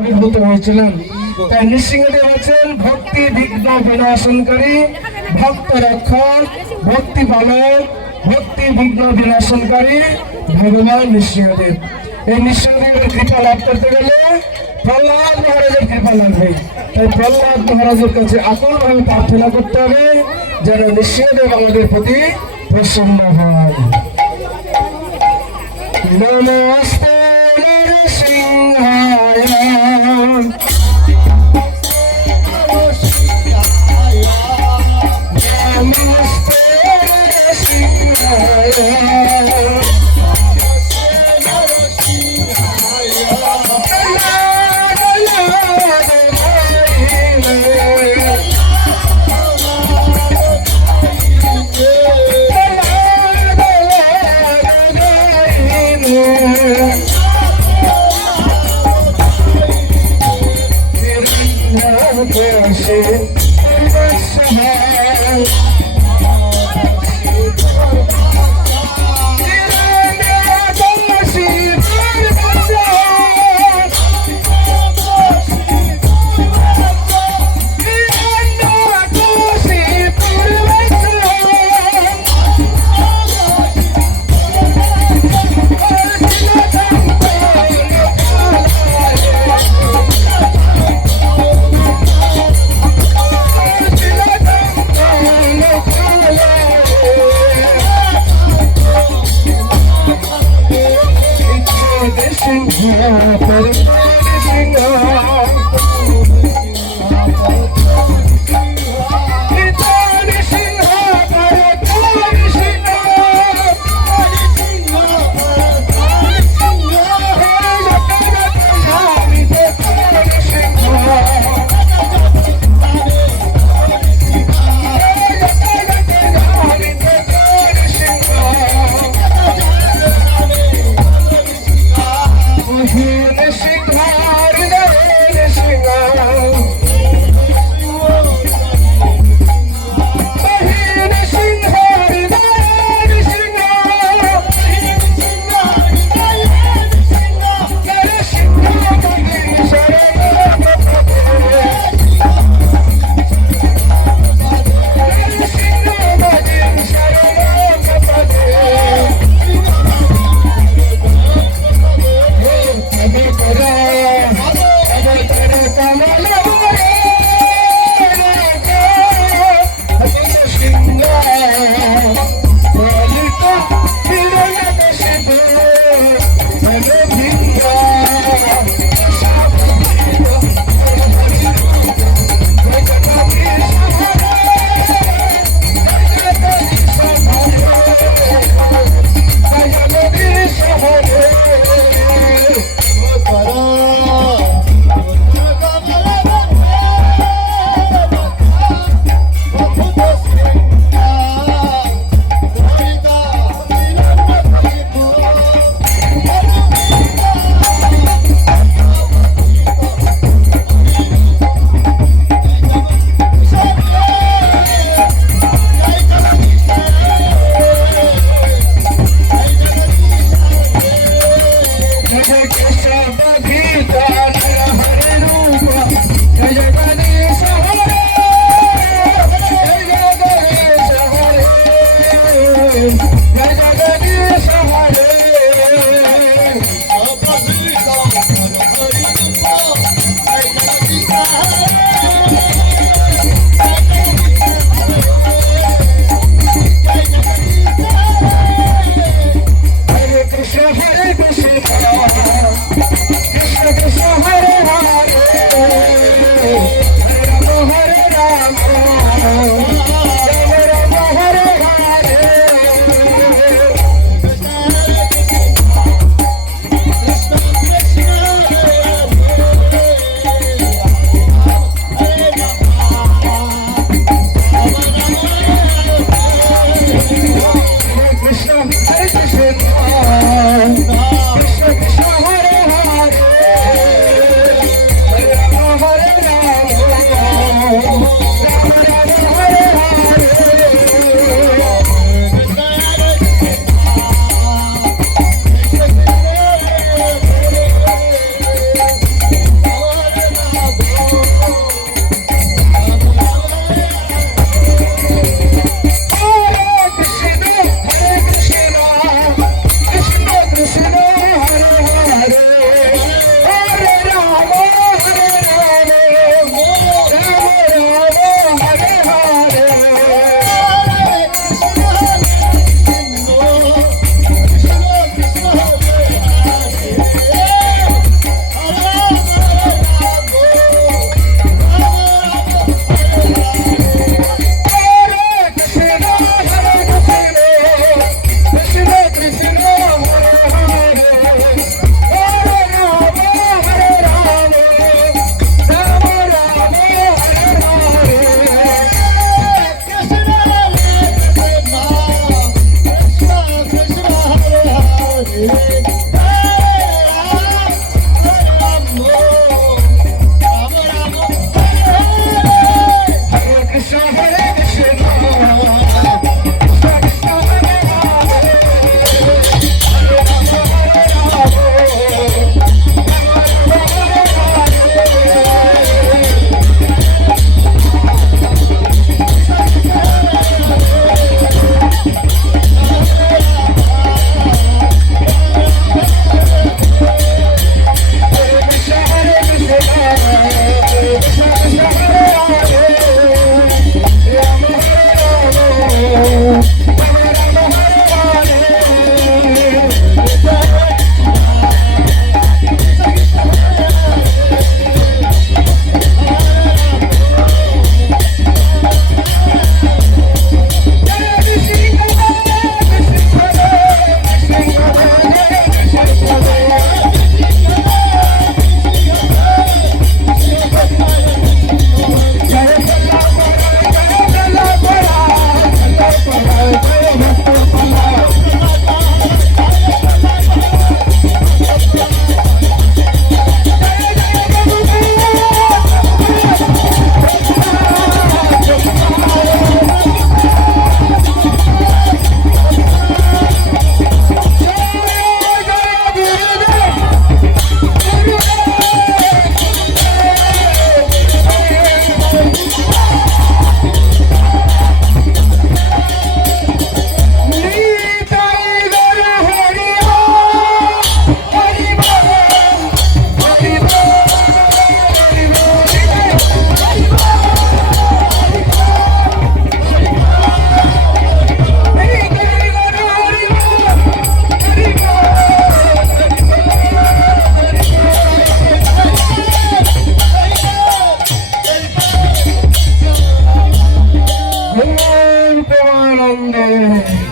আবির্ভূত হয়েছিলেন তাই নৃসিংহদেব ভক্তি বিঘ্ন বিনাশনকারী, ভক্ত রক্ষক, ভক্তি পালক, ভক্তি বিঘ্ন বিনাশনকারী ভগবান নৃসিংহদেব এই নৃসিংহদেবের কৃপা লাভ করতে গেলে প্রহ্লাদ মহারাজের কৃপা লাগবে। তাই প্রহ্লাদ মহারাজের কাছে প্রার্থনা করতে হবে, যেন নৃসিংহদেব আমাদের প্রতি প্রসন্ন হয় নমস্তে। উঠে আসে yeah. Thank. Hallelujah.